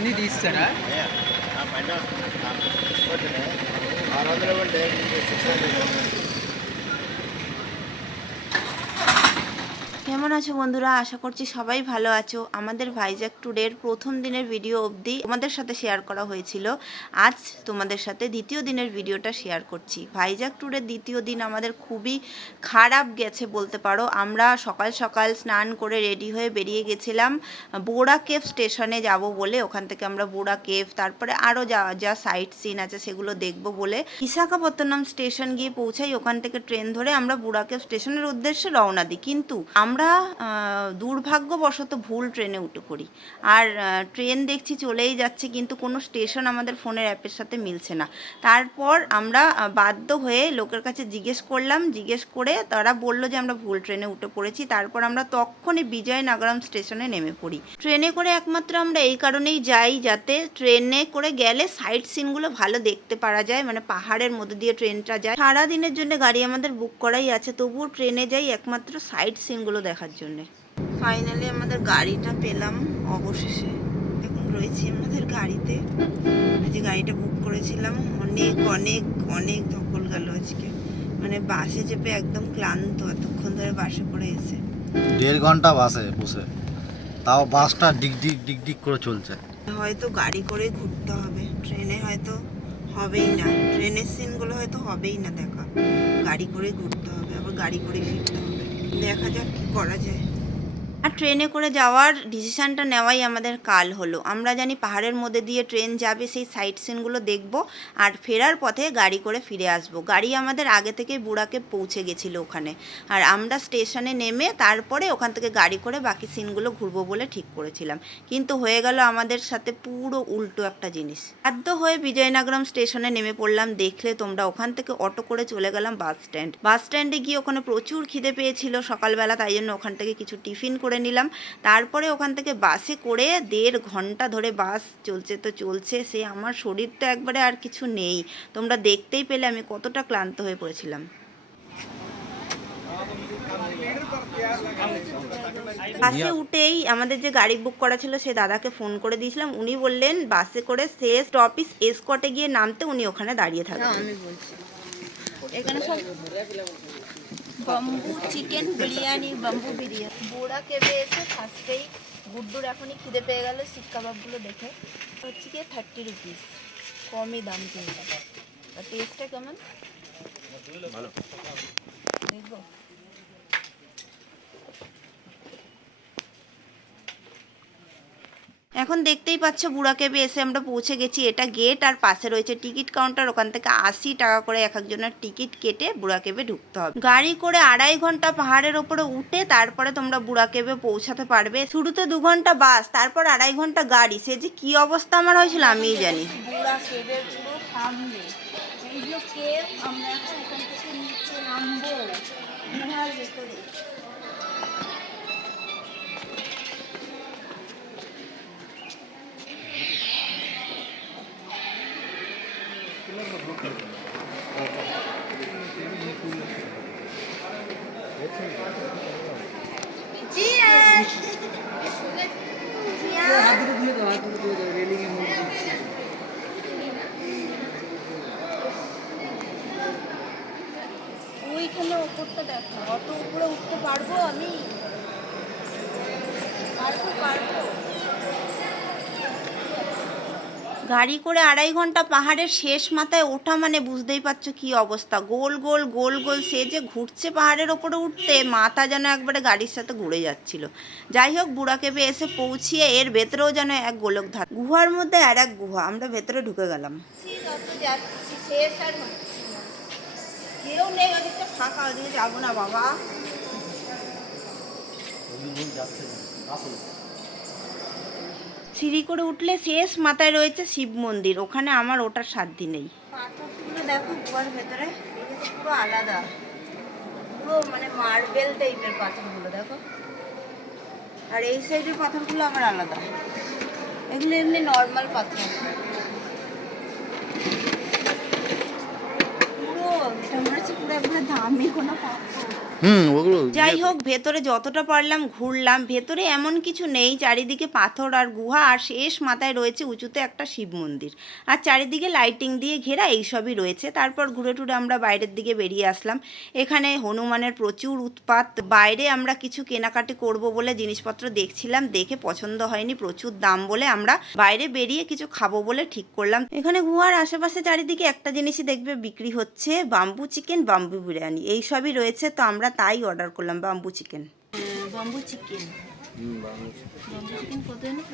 అన్నీ తీస్తారా? ఆ రోజులు సిక్స్ హండ్రెడ్ কেমন আছো বন্ধুরা? আশা করছি সবাই ভালো আছো। আমাদের ভাইজ্যাক ট্যুরের প্রথম দিনের ভিডিও অবধি তোমাদের সাথে শেয়ার করা হয়েছিল। আজ তোমাদের সাথে দ্বিতীয় দিনের ভিডিওটা শেয়ার করছি। ভাইজ্যাক ট্যুরের দ্বিতীয় দিন আমাদের খুবই খারাপ গেছে বলতে পারো। আমরা সকাল সকাল স্নান করে রেডি হয়ে বেরিয়ে গেছিলাম বোড়া কেভ স্টেশনে যাব বলে। ওখান থেকে আমরা বোড়া কেভ তারপরে আরও যা যা সাইট সিন আছে সেগুলো দেখব বলে বিশাখাপত্তনম স্টেশন গিয়ে পৌঁছাই। ওখান থেকে ট্রেন ধরে আমরা বুড়া কেভ স্টেশনের উদ্দেশ্যে রওনা দিই। কিন্তু আমরা আহ, দুর্ভাগ্যবশত ভুল ট্রেনে উঠে পড়ি। আর ট্রেন দেখছি চলেই যাচ্ছে কিন্তু কোনো স্টেশন আমাদের ফোনের অ্যাপের সাথে মিলছে না। তারপর আমরা বাধ্য হয়ে লোকের কাছে জিজ্ঞেস করলাম জিজ্ঞেস করে তারা বলল যে আমরা ভুল ট্রেনে উঠে পড়েছি। তারপর আমরা তখনই বিজয়নগরম স্টেশনে নেমে পড়ি। ট্রেনে করে একমাত্র আমরা এই কারণেই যাই যাতে ট্রেনে করে গেলে সাইট সিনগুলো ভালো দেখতে পারা যায় মানে পাহাড়ের মধ্যে দিয়ে ট্রেনটা যায়। সারাদিনের জন্য গাড়ি আমাদের বুক করাই আছে তবুও ট্রেনে যাই একমাত্র সাইট সিনগুলো দেখার জন্য। ফাইনালি আমাদের গাড়িটা পেলাম অবশেষে। এখন রয়েছি আমাদের গাড়িতে। যে গাড়িটা বুক করেছিলাম অনেক অনেক অনেক ধকল গেল আজকে। মানে বাসে চেপে একদম ক্লান্ত এতক্ষণ ধরে বাসে পড়ে এসে। দেড় ঘণ্টা বাসে বসে। তাও বাসটা ডিগ ডিগ ডিগ ডিগ করে চলছে। হয়তো গাড়ি করে ঘুরতে হবে। ট্রেনে হয়তো হবেই না। ট্রেনের সিনগুলো হয়তো হবেই না দেখা। গাড়ি করে ঘুরতে হবে আবার গাড়ি করে ফিরতে হবে। দেখা যাক কি করা যায়। আর ট্রেনে করে যাওয়ার ডিসিশানটা নেওয়াই আমাদের কাল হলো। আমরা জানি পাহাড়ের মধ্যে দিয়ে ট্রেন যাবে, সেই সাইট সিনগুলো দেখব আর ফেরার পথে গাড়ি করে ফিরে আসব। গাড়ি আমাদের আগে থেকে বুড়াকে পৌঁছে গেছিল ওখানে। আর আমরা স্টেশনে নেমে তারপরে ওখান থেকে গাড়ি করে বাকি সিনগুলো ঘুরবো বলে ঠিক করেছিলাম। কিন্তু হয়ে গেল আমাদের সাথে পুরো উল্টো একটা জিনিস। বাধ্য হয়ে বিজয়নগরম স্টেশনে নেমে পড়লাম। দেখলে তোমরা ওখান থেকে অটো করে চলে গেলাম বাস স্ট্যান্ড। বাস স্ট্যান্ডে গিয়ে ওখানে প্রচুর খিদে পেয়েছিল সকালবেলা, তাই জন্য ওখান থেকে কিছু টিফিন করে নিলাম। তারপরে ওখান থেকে বাসে করে দেড় ঘণ্টা ধরে বাস চলছে তো চলছে। সে আমার শরীর তো একবারে আর কিছু নেই। তোমরা দেখতেই পেলে আমি কতটা ক্লান্ত হয়ে পড়েছিলাম। বাসে উঠেই আমাদের যে গাড়ি বুক করা ছিল, সে দাদাকে ফোন করে দিয়েছিলাম। উনি বললেন বাসে করে শেষ স্টপিস এসকটে গিয়ে নামতে উনি ওখানে দাঁড়িয়ে থাকবেন। বলছি। এখানে সব bamboo chicken biryani bamboo biryani. বোড়া কেবে এসে ফার্স্টেই গুড্ডুর এখনই খিদে পেয়ে গেল শিক কাবাবগুলো দেখে। হচ্ছে গিয়ে থার্টি রুপিস কমই দাম কিনতে। আর টেস্টটা কেমন? ভালো। দেখব। এখন দেখতেই পাচ্ছ বুড়াকেবে এসে আমরা পৌঁছে গেছি। এটা গেট আর পাশে রয়েছে টিকিট কাউন্টার ওখান থেকে আশি টাকা করে এক একজনের টিকিট কেটে বুড়া বুড়াকেবে ঢুকতে হবে। গাড়ি করে আড়াই ঘণ্টা পাহাড়ের ওপরে উঠে তারপরে তোমরা বুড়া বুড়াকেবে পৌঁছাতে পারবে। শুরুতে দু ঘণ্টা বাস, তারপর আড়াই ঘণ্টা গাড়ি। সে যে কি অবস্থা আমার হয়েছিল আমিই জানি। আমরা এখান থেকে নিচে নামবো। ওপরটা দেখো। অত উপরে উঠতে পারব আমি? পারব পারব। গাড়ি করে আড়াই ঘণ্টা পাহাড়ের শেষ মাথায় ওঠা মানে বুঝতেই পারছ কি অবস্থা। গোল গোল গোল গোল সে যে ঘুরছে পাহাড়ের ওপরে উঠতে মাথা যেন একবারে গাড়ির সাথে ঘুরে যাচ্ছিল। যাই হোক বুড়াকেবে এসে পৌঁছিয়ে এর ভেতরেও যেন এক গোলক ধার গুহার মধ্যে আর এক গুহা। আমরা ভেতরে ঢুকে গেলাম। কেউ নেই ওদিকটা ফাঁকা ওদিকে যাব না বাবা। সিঁড়ি করে উঠলে শেষ, মাথায় রয়েছে শিব মন্দির। ওখানে আমার ওটার সাধ্যি নেই। দেখো গুহার ভেতরে আলাদা। পুরো মানে মার্বেল টাইপের পাথরগুলো, দেখো। আর এই সাইডের পাথরগুলো আবার আলাদা। এগুলো এমনি নর্মাল পাথর। পুরো এটা মনে হচ্ছে পুরো একবারে দামি কোনো পাথর হুম ওগুলো যাই হোক ভেতরে যতটা পারলাম ঘুরলাম ভেতরে এমন কিছু নেই চারিদিকে পাথর আর গুহা আর শেষ মাথায় রয়েছে উঁচুতে একটা শিব মন্দির। আর চারিদিকে লাইটিং দিয়ে ঘেরা এইসবই রয়েছে। তারপর ঘুরে টুরে আমরা বাইরের দিকে বেরিয়ে আসলাম। এখানে হনুমানের প্রচুর উৎপাত। বাইরে আমরা কিছু কেনাকাটি করব বলে জিনিসপত্র দেখছিলাম দেখে পছন্দ হয়নি প্রচুর দাম বলে আমরা বাইরে বেরিয়ে কিছু খাব বলে ঠিক করলাম। এখানে গুহার আশেপাশে চারিদিকে একটা জিনিসই দেখবে বিক্রি হচ্ছে বাম্বু চিকেন বাম্বু বিরিয়ানি এই সবই রয়েছে তো আমরা তাই অর্ডার করলাম bamboo chicken bamboo chicken chicken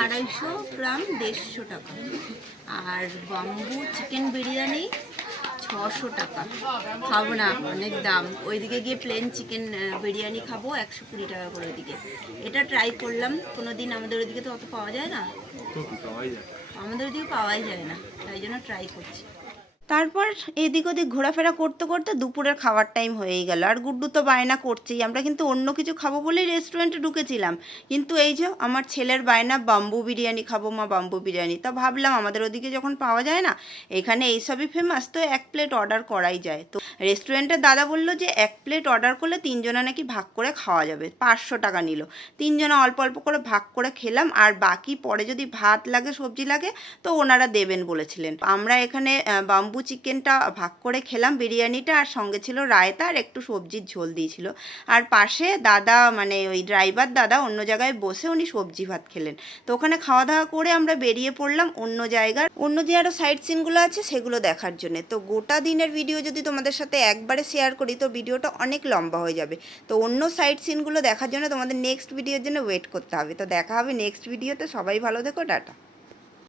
আড়াইশো। গ্রাম দেড়শো টাকা। আর বাম্বু চিকেন বিরিয়ানি ছশো টাকা। খাব না অনেক দাম। ওইদিকে গিয়ে প্লেন চিকেন বিরিয়ানি খাব একশো কুড়ি টাকা করে ওইদিকে। এটা ট্রাই করলাম কোনো দিন আমাদের ওইদিকে তো অত পাওয়া যায় না। আমাদের ওইদিকে পাওয়াই যায় না তাই জন্য ট্রাই করছি। তারপর এদিক ওদিক ঘোরাফেরা করতে করতে দুপুরের খাওয়ার টাইম হয়েই গেল। আর গুড্ডু তো বায়না করছেই। আমরা কিন্তু অন্য কিছু খাব বলেই রেস্টুরেন্টে ঢুকেছিলাম। কিন্তু এই যে আমার ছেলের বায়না বাম্বু বিরিয়ানি খাব মা বাম্বু বিরিয়ানি তা ভাবলাম আমাদের ওদিকে যখন পাওয়া যায় না, এখানে এইসবই ফেমাস তো এক প্লেট অর্ডার করাই যায়। তো রেস্টুরেন্টের দাদা বলল যে, এক প্লেট অর্ডার করলে তিনজনা নাকি ভাগ করে খাওয়া যাবে। পাঁচশো টাকা নিল। তিনজনা অল্প অল্প করে ভাগ করে খেলাম। আর বাকি পরে যদি ভাত লাগে, সবজি লাগে, তো ওনারা দেবেন বলেছিলেন। আমরা এখানে বাম্বু চিকেনটা ভাগ করে খেলাম। বিরিয়ানিটা আর সঙ্গে ছিল রায়তা আর একটু সবজির ঝোল দিয়েছিল। আর পাশে দাদা মানে ওই ড্রাইভার দাদা অন্য জায়গায় বসে উনি সবজি ভাত খেলেন। তো ওখানে খাওয়া দাওয়া করে আমরা বেরিয়ে পড়লাম অন্য জায়গার। অন্য যে আরও সাইট সিনগুলো আছে সেগুলো দেখার জন্য। তো গোটা দিনের ভিডিও যদি তোমাদের সাথে একবারে শেয়ার করি, তো ভিডিওটা অনেক লম্বা হয়ে যাবে। তো অন্য সাইট সিনগুলো দেখার জন্য তোমাদের নেক্সট ভিডিওর জন্য ওয়েট করতে হবে। তো দেখা হবে নেক্সট ভিডিওতে সবাই ভালো থেকো, টাটা।